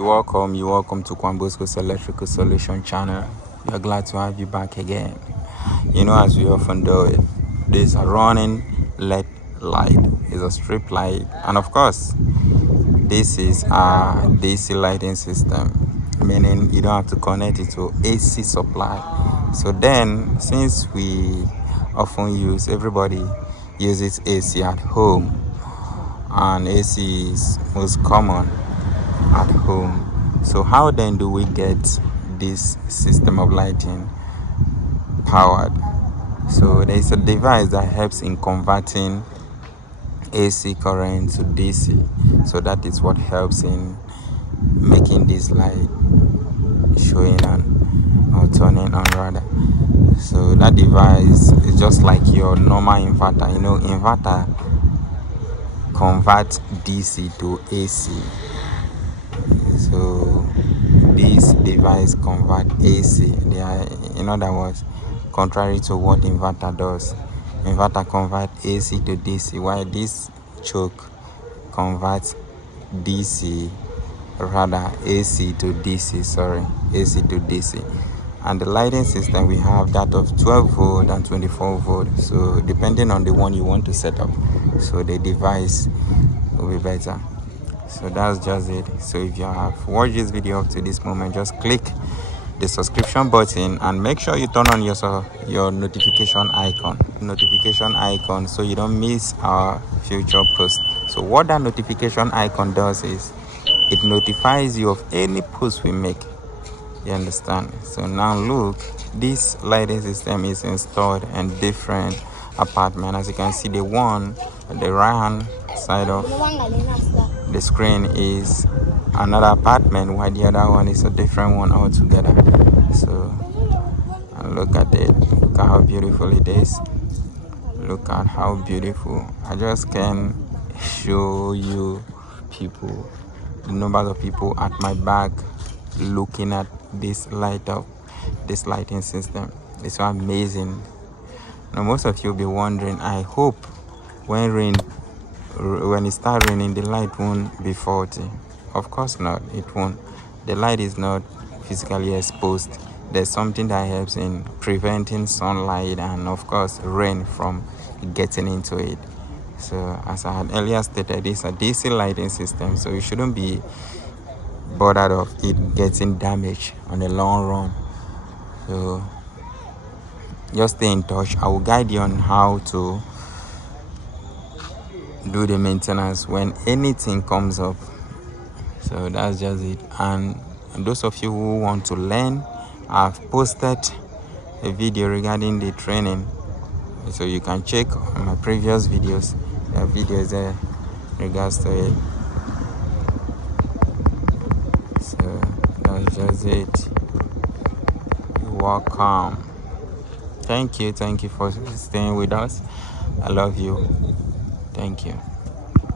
You're welcome to Kwambosco's Electrical Solution channel. We are glad to have you back again. As we often do it, this running LED light is a strip light, and of course, this is a DC lighting system, meaning you don't have to connect it to AC supply. So then, since we often everybody uses AC at home, and AC is most common at home. So how then do we get this system of lighting powered? So there is a device that helps in converting AC current to DC. So that is what helps in making this light showing on or turning on rather. So that device is just like your normal inverter. Inverter converts DC to AC. So this device convert AC. In other words, contrary to what inverter does. Inverter convert AC to DC, while this choke converts AC to DC. And the lighting system, we have that of 12 volt and 24 volt. So depending on the one you want to set up, so the device will be better. So that's just it. So if you have watched this video up to this moment, just click the subscription button and make sure you turn on your notification icon so you don't miss our future post. So what that notification icon does is it notifies you of any post we make. You understand? So now look, this lighting system is installed in different apartments. As you can see, the one on the right hand side of the screen is another apartment, while the other one is a different one altogether. So and look at it, look at how beautiful it is. Look at how beautiful. I just can show you people, the numbers of people at my back looking at this lighting system. It's so amazing. Now most of you will be wondering, I hope when it starts raining, the light won't be faulty. Of course not, it won't. The light is not physically exposed. There's something that helps in preventing sunlight and of course rain from getting into it. So as I had earlier stated, it's a DC lighting system, so you shouldn't be bothered of it getting damaged on the long run. So just stay in touch. I will guide you on how to do the maintenance when anything comes up. So that's just it. And those of you who want to learn, I've posted a video regarding the training, so you can check on my previous videos. There are videos there in regards to it. So that's just it. You're welcome. Thank you for staying with us. I love you. Thank you.